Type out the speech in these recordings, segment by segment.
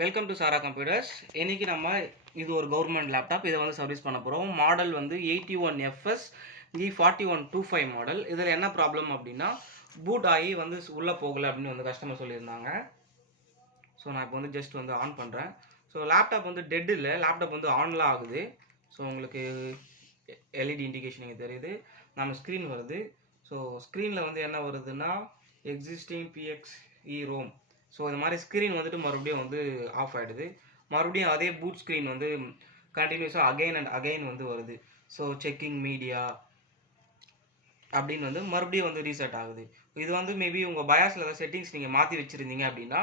Welcome to Sarah computers. இன்னைக்கு நம்ம இது ஒரு கவர்மெண்ட் லேப்டாப். இதை வந்து சர்வீஸ் பண்ண போகிறோம். மாடல் வந்து 81FS E41-25 மாடல். இதில் என்ன ப்ராப்ளம் அப்படின்னா, பூட் ஆகி வந்து உள்ளே போகலை அப்படின்னு வந்து கஸ்டமர் சொல்லியிருந்தாங்க. ஸோ நான் இப்போ வந்து ஜஸ்ட் வந்து ஆன் பண்ணுறேன். ஸோ லேப்டாப் வந்து டெட் இல்லை, லேப்டாப் வந்து ஆன்லாம் ஆகுது. ஸோ உங்களுக்கு எல்இடி இண்டிகேஷன் இங்கே தெரியுது, நம்ம ஸ்க்ரீன் வருது. ஸோ ஸ்க்ரீனில் வந்து என்ன வருதுன்னா எக்ஸிஸ்டிங் PXE ரோம். ஸோ இந்த மாதிரி ஸ்க்ரீன் வந்துட்டு மறுபடியும் வந்து ஆஃப் ஆகிடுது. மறுபடியும் அதே பூட் ஸ்க்ரீன் வந்து கண்டினியூஸாக அகைன் அண்ட் அகைன் வந்து வருது. ஸோ செக்கிங் மீடியா அப்படின்னு வந்து மறுபடியும் வந்து ரீசெட் ஆகுது. இது வந்து மேபி உங்கள் பயாஸில் ஏதாவது செட்டிங்ஸ் நீங்கள் மாற்றி வச்சுருந்தீங்க அப்படின்னா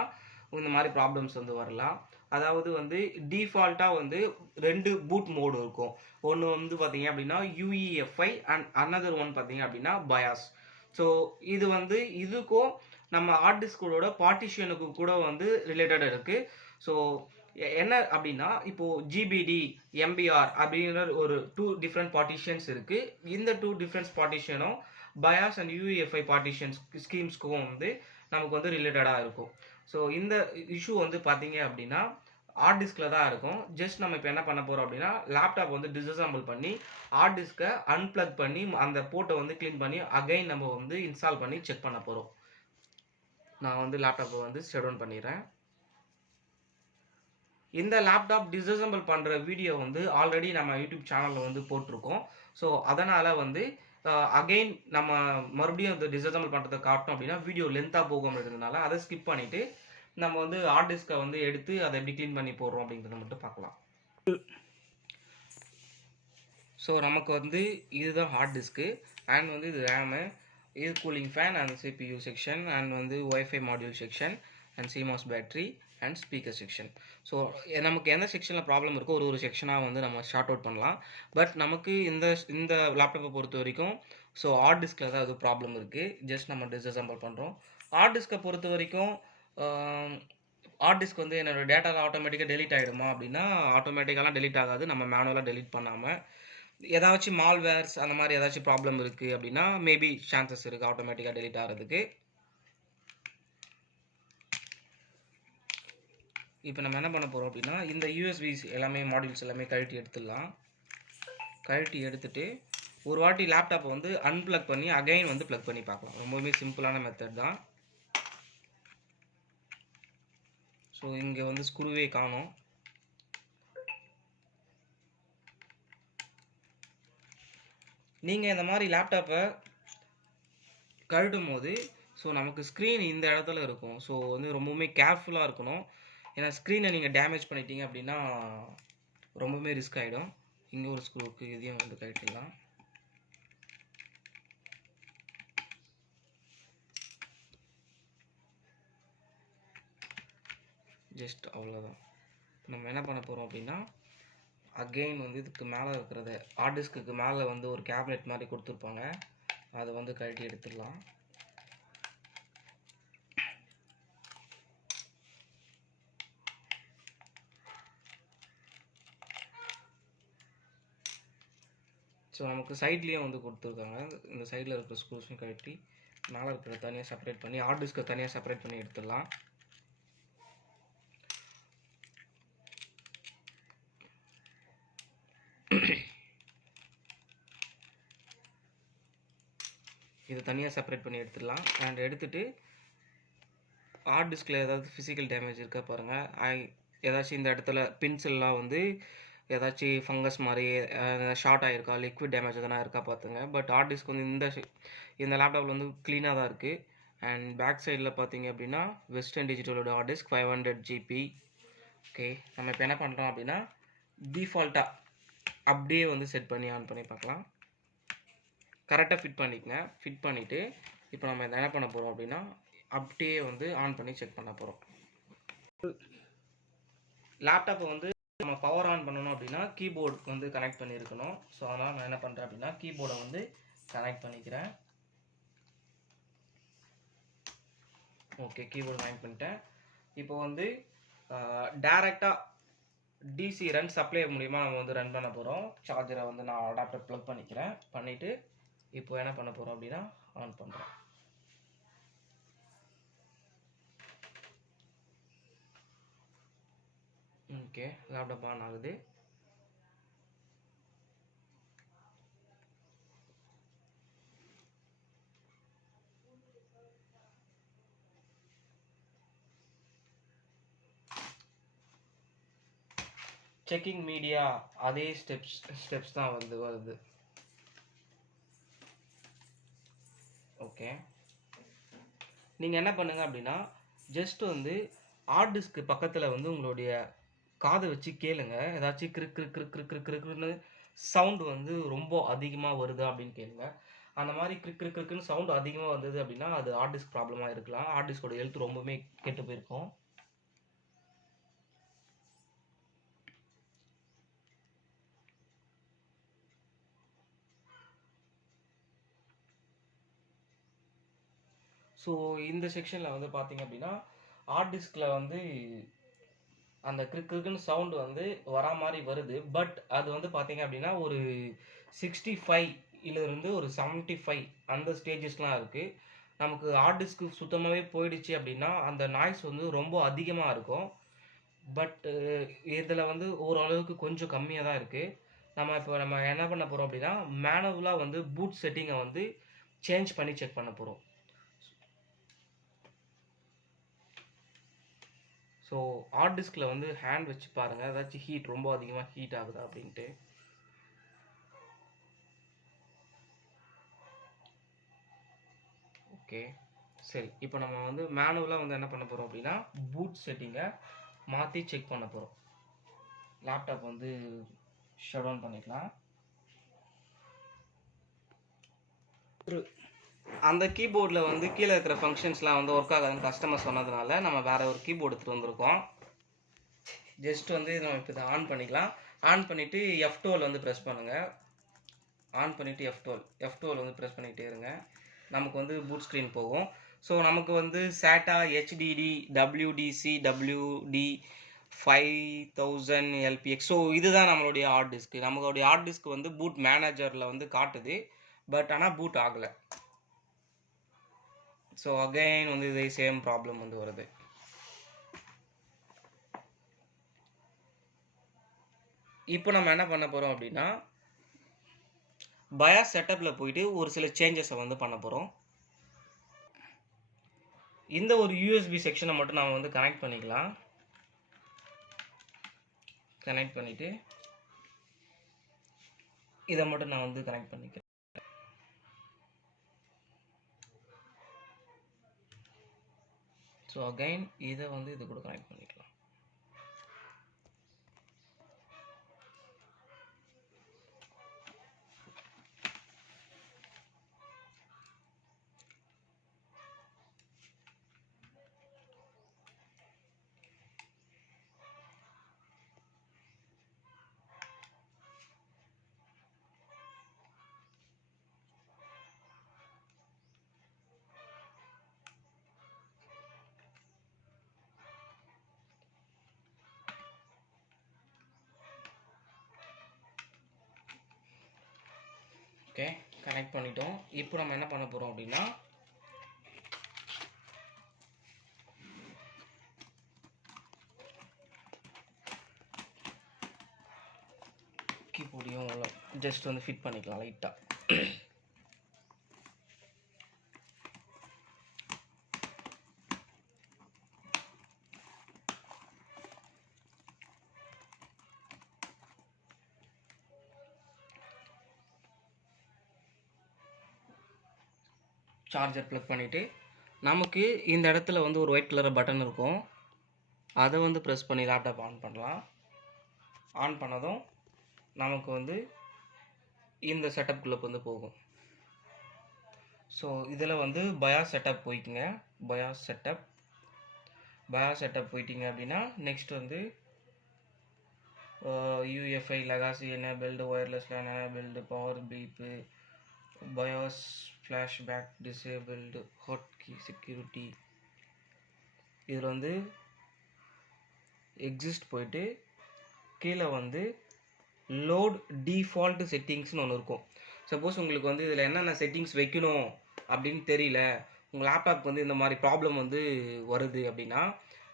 இந்த மாதிரி ப்ராப்ளம்ஸ் வந்து வரலாம். அதாவது வந்து டிஃபால்ட்டாக வந்து 2 பூட் மோடு இருக்கும். ஒன்று வந்து பார்த்தீங்க அப்படின்னா UEFI அண்ட் அனதர் ஒன் பார்த்தீங்க அப்படின்னா பயாஸ். ஸோ இது வந்து இதுக்கும் நம்ம ஹார்ட் டிஸ்கோட பார்ட்டிஷனுக்கு கூட வந்து ரிலேட்டடாக இருக்குது. ஸோ என்ன அப்படின்னா இப்போ GBD MBR அப்படிங்கிற ஒரு 2 டிஃப்ரெண்ட் பார்ட்டிஷன்ஸ் இருக்குது. இந்த 2 டிஃப்ரெண்ட் பார்ட்டிஷனும் பயாஸ் அண்ட் UEFI பார்ட்டிஷன்ஸ் ஸ்கீம்ஸ்க்கும் வந்து நமக்கு வந்து ரிலேட்டடாக இருக்கும். ஸோ இந்த இஷ்யூ வந்து பார்த்தீங்க அப்படின்னா ஹார்ட் டிஸ்கில் தான் இருக்கும். ஜஸ்ட் நம்ம இப்போ என்ன பண்ண போகிறோம் அப்படின்னா லேப்டாப் வந்து டிஸ்அசம்பிள் பண்ணி ஹார்ட் டிஸ்கை அன்பிளக் பண்ணி அந்த போர்ட்டை வந்து க்ளீன் பண்ணி அகைன் நம்ம வந்து இன்ஸ்டால் பண்ணி செக் பண்ண போகிறோம். நான் வந்து லேப்டாப்பை வந்து ஷட் டவுன் பண்ணிடுறேன். இந்த லேப்டாப் டிஸ்அசம்பிள் பண்ணுற வீடியோ வந்து ஆல்ரெடி நம்ம யூடியூப் சேனலில் வந்து போட்டிருக்கோம். ஸோ அதனால் வந்து அகெயின் நம்ம மறுபடியும் அந்த டிஸ்அசம்பிள் பண்ணுறதை காட்டணும் அப்படின்னா வீடியோ லென்த்தாக போகும் அப்படின்றதுனால அதை ஸ்கிப் பண்ணிவிட்டு நம்ம வந்து ஹார்ட் டிஸ்கை வந்து எடுத்து அதை எப்படி க்ளீன் பண்ணி போடுறோம் அப்படின்றத மட்டும் பார்க்கலாம். ஸோ நமக்கு வந்து இதுதான் ஹார்ட் டிஸ்க்கு அண்ட் வந்து இது ரேமு, இது cooling fan and CPU section and வந்து WiFi module section and CMOS battery and speaker section. So நமக்கு எந்த செக்ஷனில் ப்ராப்ளம் இருக்கோ ஒரு செக்ஷனாக வந்து நம்ம ஷார்ட் அவுட் பண்ணலாம். பட் நமக்கு இந்த லேப்டாப்பை பொறுத்த வரைக்கும் ஸோ ஹார்ட் டிஸ்கில் தான் அது ப்ராப்ளம் இருக்குது. ஜஸ்ட் நம்ம டிஸ்அசம்பிள் பண்ணுறோம். ஹார்ட் டிஸ்கை பொறுத்த வரைக்கும் ஹார்ட் டிஸ்க் வந்து என்னோடய டேட்டாவில் ஆட்டோமேட்டிக்காக டெலீட் ஆகிடுமா அப்படின்னா ஆட்டோமேட்டிக்காலாம் டெலீட் ஆகாது. நம்ம மேனுவலாக டெலீட் பண்ணாமல் ஏதாச்சும் மால்வேர்ஸ் அந்த மாதிரி ஏதாச்சும் ப்ராப்ளம் இருக்குது அப்படின்னா மேபி சான்சஸ் இருக்குது ஆட்டோமேட்டிக்காக டெலீட் ஆகிறதுக்கு. இப்போ நம்ம என்ன பண்ண போகிறோம் அப்படின்னா இந்த யூஎஸ்பிஸ் எல்லாமே மாடியூல்ஸ் எல்லாமே கழட்டி எடுத்துடலாம். கழட்டி எடுத்துட்டு ஒரு வாட்டி லேப்டாப்பை வந்து அன்பிளக் பண்ணி அகைன் வந்து ப்ளக் பண்ணி பார்க்கலாம். ரொம்பவுமே சிம்பிளான மெத்தட் தான். ஸோ இங்கே வந்து ஸ்க்ரூவே காணும். நீங்கள் இந்த மாதிரி லேப்டாப்பை கழட்டும் போது ஸோ நமக்கு ஸ்க்ரீன் இந்த இடத்துல இருக்கும். ஸோ வந்து ரொம்பவுமே கேர்ஃபுல்லாக இருக்கணும். ஏன்னா ஸ்க்ரீனை நீங்கள் டேமேஜ் பண்ணிட்டீங்க அப்படின்னா ரொம்பவுமே ரிஸ்க் ஆகிடும். இங்கே ஒரு ஸ்க்ரூக்கு இதையும் வந்து கழட்டிடலாம். ஜஸ்ட் அவ்வளோதான். நம்ம என்ன பண்ண போகிறோம் அப்படின்னா அகெயின் வந்து இதுக்கு மேலே இருக்கிறத ஹார்ட் டிஸ்க்கு மேலே வந்து ஒரு கேபினெட் மாதிரி கொடுத்துருப்பாங்க, அதை வந்து கழட்டி எடுத்துடலாம். ஸோ நமக்கு சைட்லேயும் வந்து கொடுத்துருக்காங்க. இந்த சைடில் இருக்கிற ஸ்க்ரூஸையும் கழட்டி மேலே இருக்கிற தனியாக செப்பரேட் பண்ணி ஹார்ட் டிஸ்க்கை தனியாக செப்பரேட் பண்ணி எடுத்துடலாம். இது தனியாக செப்பரேட் பண்ணி எடுத்துடலாம். அண்ட் எடுத்துகிட்டு ஹார்ட் டிஸ்கில் ஏதாவது ஃபிசிக்கல் டேமேஜ் இருக்கா பாருங்கள். ஏதாச்சும் இந்த இடத்துல பின்ஸ்லாம் வந்து ஏதாச்சும் ஃபங்கஸ் மாதிரி ஷார்ட் ஆகிருக்கா, லிக்விட் டேமேஜ் எதனா இருக்கா பார்த்துங்க. பட் ஹார்ட் டிஸ்க் வந்து இந்த லேப்டாப்பில் வந்து க்ளீனாக தான் இருக்குது. அண்ட் பேக் சைடில் பார்த்தீங்க அப்படின்னா வெஸ்டர்ன் டிஜிட்டலோட ஹார்ட் டிஸ்க் 500 GB. ஓகே, நம்ம இப்போ என்ன பண்ணுறோம் அப்படின்னா டிஃபால்ட்டாக அப்படியே வந்து செட் பண்ணி ஆன் பண்ணி பார்க்கலாம். கரெக்டாக ஃபிட் பண்ணிக்கங்க. ஃபிட் பண்ணிவிட்டு இப்போ நம்ம என்ன பண்ண போகிறோம் அப்படின்னா அப்படியே வந்து ஆன் பண்ணி செக் பண்ண போகிறோம். லேப்டாப்பை வந்து நம்ம பவர் ஆன் பண்ணணும் அப்படின்னா கீபோர்டு வந்து கனெக்ட் பண்ணியிருக்கணும். ஸோ அதனால் நான் என்ன பண்ணுறேன் அப்படின்னா கீபோர்டை வந்து கனெக்ட் பண்ணிக்கிறேன். ஓகே, கீபோர்டு கனெக்ட் பண்ணிட்டேன். இப்போ வந்து டைரெக்டாக DC ரன் சப்ளை மூலிமா நம்ம வந்து ரன் பண்ண போகிறோம். சார்ஜரை வந்து நான் அடாப்டர் ப்ளக் பண்ணிக்கிறேன். பண்ணிவிட்டு இப்போ என்ன பண்ண போகிறோம் அப்படின்னா ஆன் பண்ணுறேன். ஓகே, லேப்டாப் ஆன் ஆகுது. செக்கிங் மீடியா அதே ஸ்டெப்ஸ் தான் வருது. ஓகே, நீங்கள் என்ன பண்ணுங்க அப்படின்னா, ஜஸ்ட் வந்து ஹார்ட் டிஸ்க்கு பக்கத்தில் வந்து உங்களுடைய காதை வச்சு கேளுங்க. ஏதாச்சும் கிறுக்குன்னு சவுண்டு வந்து ரொம்ப அதிகமாக வருதா அப்படின்னு கேளுங்க. அந்த மாதிரி கிறுக்குன்னு சவுண்டு அதிகமாக வந்தது அப்படின்னா அது ஹார்ட் டிஸ்க் ப்ராப்ளமாக இருக்கலாம். ஹார்ட் டிஸ்கோட ஹெல்த் ரொம்பவுமே கெட்டு போயிருக்கும். ஸோ இந்த செக்ஷனில் வந்து பார்த்தீங்க அப்படின்னா ஹார்ட் டிஸ்கில் வந்து அந்த கிறுக்குன்னு சவுண்டு வந்து வரா மாதிரி வருது. பட் அது வந்து பார்த்தீங்க அப்படின்னா ஒரு 65 ஒரு 75 அந்த ஸ்டேஜஸ்லாம் இருக்குது. நமக்கு ஹார்ட் டிஸ்க்கு சுத்தமாகவே போயிடுச்சு அப்படின்னா அந்த நாய்ஸ் வந்து ரொம்ப அதிகமாக இருக்கும். பட் இதில் வந்து ஓரளவுக்கு கொஞ்சம் கம்மியாக தான் இருக்குது. நம்ம என்ன பண்ண போகிறோம் அப்படின்னா மேனுவலாக வந்து பூட் செட்டிங்கை வந்து சேஞ்ச் பண்ணி செக் பண்ண போகிறோம். ஸோ ஹார்ட் டிஸ்கில் வந்து ஹேண்ட் வச்சு பாருங்கள், ஏதாச்சும் ஹீட் ரொம்ப அதிகமாக ஹீட் ஆகுதா அப்படின்ட்டு. ஓகே, சரி. இப்போ நம்ம வந்து மேனுவலாக வந்து என்ன பண்ண போகிறோம் அப்படின்னா பூட் செட்டிங்கை மாற்றி செக் பண்ண போகிறோம். லேப்டாப் வந்து ஷட் டவுன் பண்ணிக்கலாம். அந்த கீபோர்டில் வந்து கீழே இருக்கிற ஃபங்க்ஷன்ஸ்லாம் வந்து ஒர்க் ஆகாதுன்னு கஸ்டமர் சொன்னதுனால நம்ம வேறு ஒரு கீபோர்டு எடுத்துகிட்டு வந்திருக்கோம். ஜஸ்ட் வந்து நம்ம இப்போ இதை ஆன் பண்ணிக்கலாம். ஆன் பண்ணிவிட்டு F12 வந்து ப்ரெஸ் பண்ணுங்கள். ஆன் பண்ணிவிட்டு F12 வந்து ப்ரெஸ் பண்ணிகிட்டே இருங்க. நமக்கு வந்து பூட் ஸ்க்ரீன் போகும். ஸோ நமக்கு வந்து SATA HDD WDC WD 5000 LPX. So இதுதான் நம்மளுடைய ஹார்ட் டிஸ்க்கு. நம்மளுடைய ஹார்ட் டிஸ்க் வந்து பூட் மேனேஜரில் வந்து காட்டுது, பட் ஆனால் பூட் ஆகலை. ஸோ அகைன் வந்து இதே சேம் ப்ராப்ளம் வந்து வருது. இப்போ நம்ம என்ன பண்ண போகிறோம் அப்படின்னா பயாஸ் செட்டப்பில் போயிட்டு ஒரு சில சேஞ்சஸை வந்து பண்ண போகிறோம். இந்த ஒரு USB செக்ஷனை மட்டும் நாம் வந்து கனெக்ட் பண்ணிக்கலாம். கனெக்ட் பண்ணிவிட்டு இதை மட்டும் நான் வந்து கனெக்ட் பண்ணிக்கிறேன். ஸோ அகைன் இதை வந்து இது கூட கனெக்ட் பண்ணிக்கலாம். ஓகே, கனெக்ட் பண்ணிட்டோம். இப்போ நம்ம என்ன பண்ண போகிறோம் அப்படின்னா கீபோர்டையும் ஜஸ்ட் வந்து ஃபிட் பண்ணிக்கலாம் லைட்டாக. சார்ஜர் ப்ளக் பண்ணிவிட்டு நமக்கு இந்த இடத்துல வந்து ஒரு ஒயிட் கலர் பட்டன் இருக்கும், அதை வந்து ப்ரெஸ் பண்ணி லேப்டாப் ஆன் பண்ணலாம். ஆன் பண்ணதும் நமக்கு வந்து இந்த செட்டப்குள்ளே வந்து போகும். ஸோ இதில் வந்து பயாஸ் செட்டப் போய்க்குங்க. பயாஸ் செட்டப் போயிட்டீங்க அப்படின்னா நெக்ஸ்ட் வந்து UEFI legacy enabled, wireless LAN enabled, power beep, BIOS flashback disabled, hot key security. இதில் வந்து எக்ஸிஸ்ட் போயிட்டு கீழே வந்து லோட் டிஃபால்ட் செட்டிங்ஸ்னு ஒன்று இருக்கும். சப்போஸ் உங்களுக்கு வந்து இதில் என்னென்ன செட்டிங்ஸ் வைக்கணும் அப்படின்னு தெரியல, உங்கள் லேப்டாப் வந்து இந்த மாதிரி ப்ராப்ளம் வந்து வருது அப்படின்னா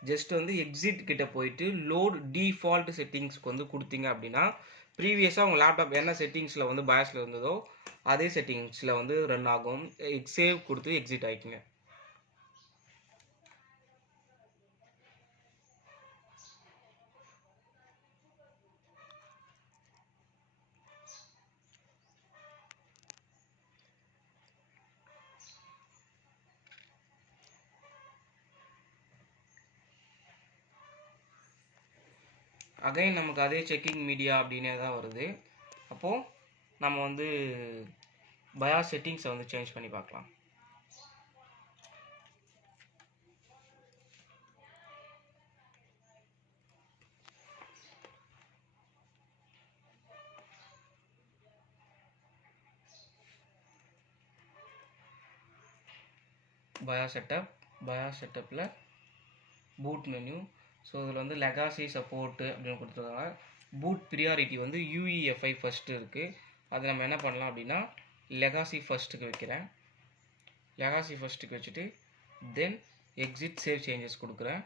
ஜஸ்ட் வந்து எக்ஸிட் கிட்ட போயிட்டு லோட் டிஃபால்ட் செட்டிங்ஸ்க்கு வந்து கொடுத்தீங்க அப்படின்னா ப்ரீவியஸாக உங்கள் லேப்டாப் என்ன செட்டிங்ஸில் வந்து பயாஸில் இருந்ததோ அதே செட்டிங்ஸில் வந்து ரன் ஆகும். சேவ் கொடுத்து எக்ஸிட் ஆகிக்குங்க. அகைன் நமக்கு அதே செக்கிங் மீடியா அப்படின்னே தான் வருது. அப்போது நம்ம வந்து பயாஸ் செட்டிங்ஸை வந்து சேஞ்ச் பண்ணி பார்க்கலாம். பயாஸ் செட்டப்பில் பூட் மெனு. ஸோ இதில் வந்து லெகாசி சப்போர்ட்டு அப்படின்னு கொடுத்துருக்காங்க. பூட் ப்ரியாரிட்டி வந்து UEFI ஃபஸ்ட்டு இருக்குது. அதை நம்ம என்ன பண்ணலாம் அப்படின்னா லெகாசி ஃபஸ்ட்டுக்கு வைக்கிறேன். லெகாசி ஃபஸ்ட்டுக்கு வச்சுட்டு தென் எக்ஸிட் சேவ் சேஞ்சஸ் கொடுக்குறேன்.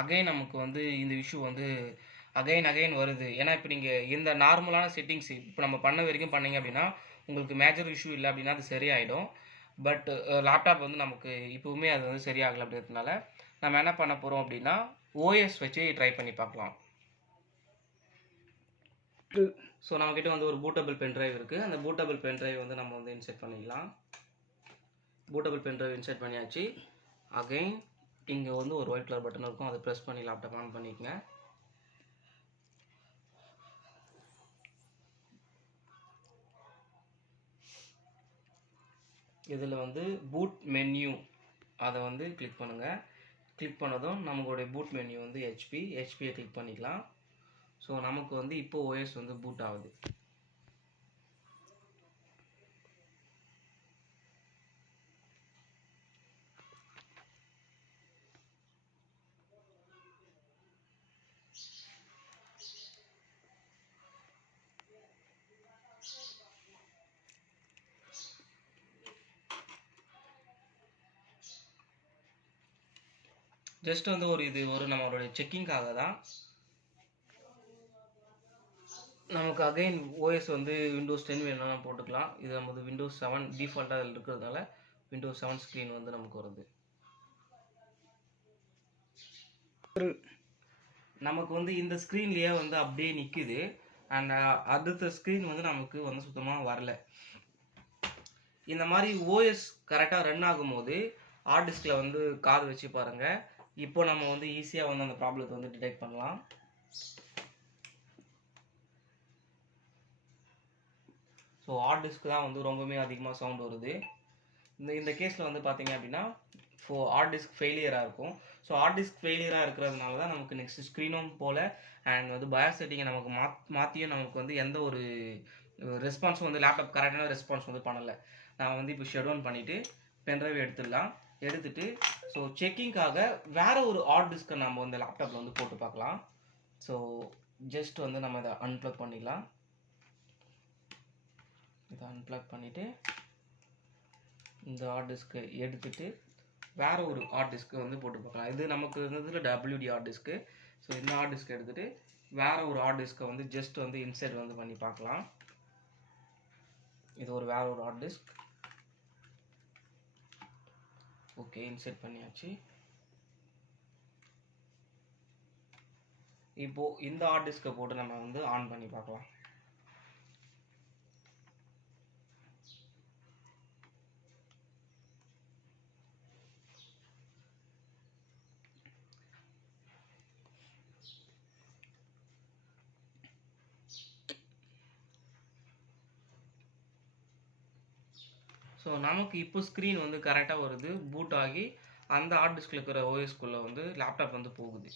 அகைன் நமக்கு வந்து இந்த இஷ்யூ வந்து அகைன் வருது. ஏன்னா இப்போ நீங்கள் இந்த நார்மலான செட்டிங்ஸ் இப்போ நம்ம பண்ண வரைக்கும் பண்ணீங்க அப்படின்னா உங்களுக்கு மேஜர் இஷ்யூ இல்லை அப்படின்னா அது சரியாயிடும். பட் லேப்டாப் வந்து நமக்கு இப்போவுமே அது வந்து சரியாகலை அப்படின்றதுனால நம்ம என்ன பண்ண போகிறோம் அப்படின்னா ஓஎஸ் வச்சு ட்ரை பண்ணி பார்க்கலாம். ஸோ நம்மக்கிட்ட வந்து ஒரு பூட்டபிள் பென்ட்ரைவ் இருக்குது. அந்த பூட்டபிள் பென்ட்ரைவ் வந்து நம்ம வந்து இன்செர்ட் பண்ணிக்கலாம். பூட்டபிள் பென்ட்ரைவ் இன்செர்ட் பண்ணியாச்சு. அகைன் இங்கே வந்து ஒரு ஒயிட் கலர் பட்டன் இருக்கும், அதை ப்ரெஸ் பண்ணி லேப்டாப் ஆன் பண்ணிக்கங்க. இதில் வந்து பூட் மென்யூ அதை வந்து கிளிக் பண்ணுங்கள். கிளிக் பண்ணதும் நம்மளுடைய பூட் மென்யூ வந்து ஹெச்பியை கிளிக் பண்ணிக்கலாம். ஸோ நமக்கு வந்து இப்போ ஓஎஸ் வந்து பூட் ஆகுது. ஜஸ்ட் வந்து இது ஒரு நம்மளுடைய செக்கிங்காக தான். நமக்கு அகைன் ஓஎஸ் வந்து விண்டோஸ் 10 வேணும்னா போட்டுக்கலாம். இது நம்ம விண்டோஸ் 7 டிஃபால்ட்டாக அதில் இருக்கிறதுனால விண்டோஸ் 7 ஸ்க்ரீன் வந்து நமக்கு வருது. நமக்கு வந்து இந்த ஸ்க்ரீன்லேயே வந்து அப்படியே நிற்குது. அண்ட் அடுத்த ஸ்க்ரீன் வந்து நமக்கு வந்து சுத்தமாக வரல. இந்த மாதிரி ஓஎஸ் கரெக்டாக ரன் ஆகும்போது ஹார்ட் டிஸ்கில் வந்து காது வச்சு பாருங்கள். இப்போ நம்ம வந்து ஈஸியாக வந்து அந்த ப்ராப்ளத்தை வந்து டிடெக்ட் பண்ணலாம். ஸோ ஹார்ட் டிஸ்க் தான் வந்து ரொம்பவே அதிகமாக சவுண்ட் வருது. இந்த கேஸில் வந்து பார்த்தீங்க அப்படின்னா ஹார்ட் டிஸ்க் ஃபெயிலியராக இருக்கும். ஸோ ஹார்ட் டிஸ்க் ஃபெயிலியராக இருக்கிறதுனால தான் நமக்கு நெக்ஸ்ட் ஸ்க்ரீனும் போல் அண்ட் வந்து பயாஸ் செட்டிங்கை நமக்கு மாற்றியும் நமக்கு வந்து எந்த ஒரு ரெஸ்பான்ஸும் வந்து லேப்டாப் கரெக்டான ரெஸ்பான்ஸ் வந்து பண்ணலை. நான் வந்து இப்போ ஷட் டவுன் பண்ணிவிட்டு பென்ட்ரைவ் எடுத்துட்டு ஸோ செக்கிங்காக வேறு ஒரு ஹார்ட் டிஸ்க்கை நம்ம வந்து லேப்டாப்பில் வந்து போட்டு பார்க்கலாம். ஸோ ஜஸ்ட் வந்து நம்ம இதை அன்ப்ளக் பண்ணிக்கலாம். இதை அன்ப்ளக் பண்ணிவிட்டு இந்த ஹார்ட் டிஸ்க்கை எடுத்துகிட்டு வேறு ஒரு ஹார்ட் டிஸ்க்கு வந்து போட்டு பார்க்கலாம். இது நமக்கு இருந்ததுல WD ஹார்ட் டிஸ்க்கு. ஸோ இந்த ஹார்ட் டிஸ்க் எடுத்துகிட்டு வேறு ஒரு ஹார்ட் டிஸ்க்கை வந்து ஜஸ்ட் வந்து இன்செர்ட் வந்து பண்ணி பார்க்கலாம். இது வேறு ஒரு ஹார்ட் டிஸ்க். ஓகே, இன்செர்ட் பண்ணியாச்சு. இப்போது இந்த ஹார்ட் டிஸ்க்கை போட்டு நம்ம வந்து ஆன் பண்ணி பார்க்கலாம். ஸோ நமக்கு இப்போ ஸ்க்ரீன் வந்து கரெக்டாக வருது, பூட் ஆகி அந்த ஹார்ட் டிஸ்கில் இருக்கிற ஓஎஸ்குள்ளே வந்து லேப்டாப் வந்து போகுது.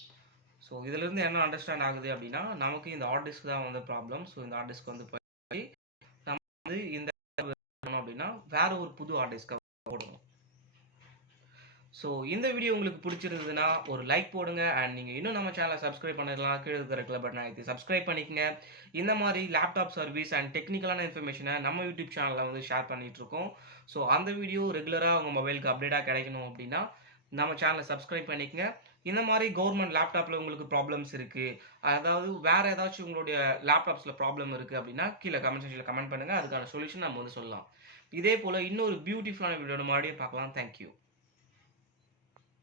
ஸோ இதிலிருந்து என்ன அண்டர்ஸ்டாண்ட் ஆகுது அப்படின்னா, நமக்கு இந்த ஹார்ட் டிஸ்க் தான் வந்து ப்ராப்ளம். ஸோ இந்த ஹார்ட் டிஸ்க் வந்து போய் நம்ம வந்து இந்த அப்படின்னா வேற ஒரு புது ஹார்ட் டிஸ்க போடணும். ஸோ இந்த வீடியோ உங்களுக்கு பிடிச்சிருந்ததுன்னா ஒரு லைக் போடுங்க. அண்ட் நீங்கள் இன்னும் நம்ம சேனலை சப்ஸ்கிரைப் பண்ணிடலாம். கீழே இருக்கிற ரெட் கலர் பட்டன் அழுத்தி சப்ஸ்கிரைப் பண்ணிக்கங்க. இந்த மாதிரி லேப்டாப் சர்வீஸ் அண்ட் டெக்னிக்கலான இன்ஃபர்மேஷனை நம்ம யூடியூப் சேனலில் வந்து ஷேர் பண்ணிட்டு இருக்கோம். ஸோ அந்த வீடியோ ரெகுலராக உங்கள் மொபைலுக்கு அப்டேட்டாக கிடைக்கணும் அப்படின்னா நம்ம சேனலை சப்ஸ்கிரைப் பண்ணிக்கங்க. இந்த மாதிரி கவர்மெண்ட் லேப்டாப்பில் உங்களுக்கு ப்ராப்ளம்ஸ் இருக்குது, அதாவது வேறு ஏதாச்சும் உங்களுடைய லேப்டாப்ஸில் ப்ராப்ளம் இருக்குது அப்படின்னா கீழே கமெண்ட் செக்ஷனில் கமெண்ட் பண்ணுங்கள். அதுக்கான சொல்யூஷன் நம்ம வந்து சொல்லலாம். இதே போல் இன்னொரு பியூட்டிஃபுல்லான வீடியோ மறுபடியும் பார்க்கலாம். தேங்க்யூ.